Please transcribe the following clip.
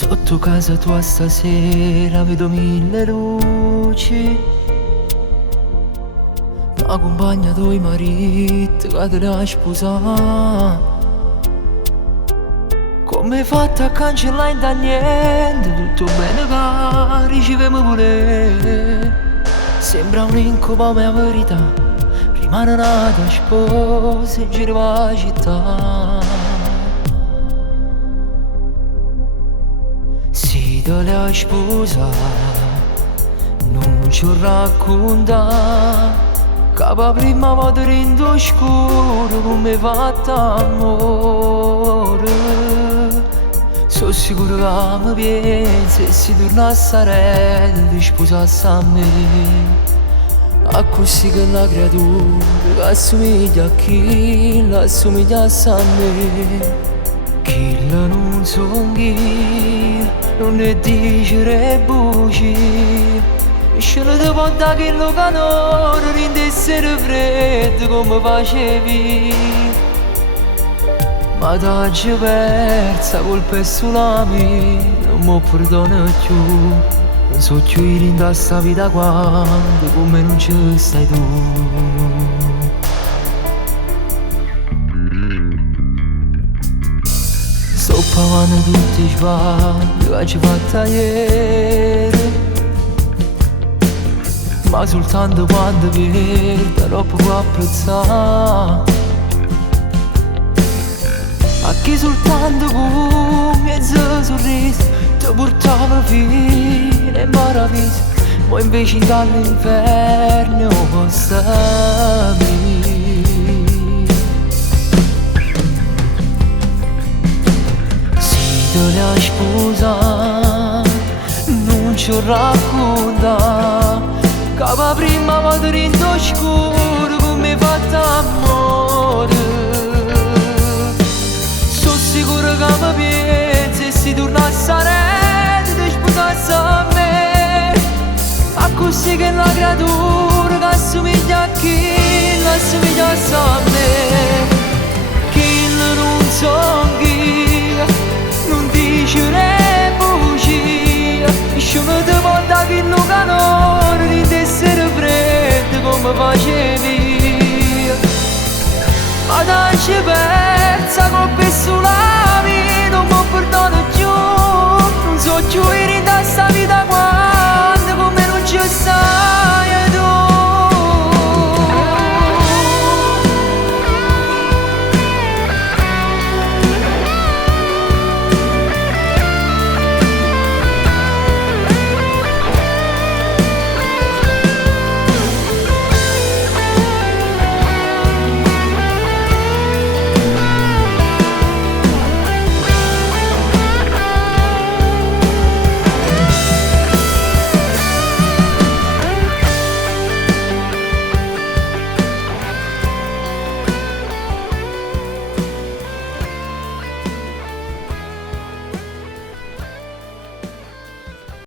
Sotto casa tua stasera vedo mille luci. La compagna tuoi mariti che te la sposà. Come hai fatto a cancellare da niente tutto bene che riceviamo pure? Sembra un incubo ma è verità. Rimane nata sposa in giro la città. Si te la sposa non ci racconta. Capa prima volta in scuro come fatto amore. Sono sicuro che mi pensi e si torna a stare ti sposassi a me. A così che la creatura che assomiglia a chi l'assomigliasse a me. Chi la non son chi, non ne dicere bugie. Solo ti può dare che lo calore rindessere freddo come facevi. Ma t'hai persa colpa è sulla mia, non mi perdono più. Non so più in sta vita quando come non ci stai tu. Sto pagando tutti i sbagli che ci fatta ieri. Ma soltanto quando perdo troppo può apprezzare. A chi soltanto con mezzo sorriso ti portava fino in paradiso. Ma invece dall'inferno stavi. Si te la sposa non ci racconta. Capa prima volta in scuro come fatto amore. Sono sicuro che mi pensi e si torna a stare ti sposassi a me. A così che la creatura che assomiglia a chi l'assomigliasse a me. Chi non so chi, non dicere bugie. Sciome ti può dare che lo calore rindessere freddo come facevi. Ma t'hai persa colpa è sulla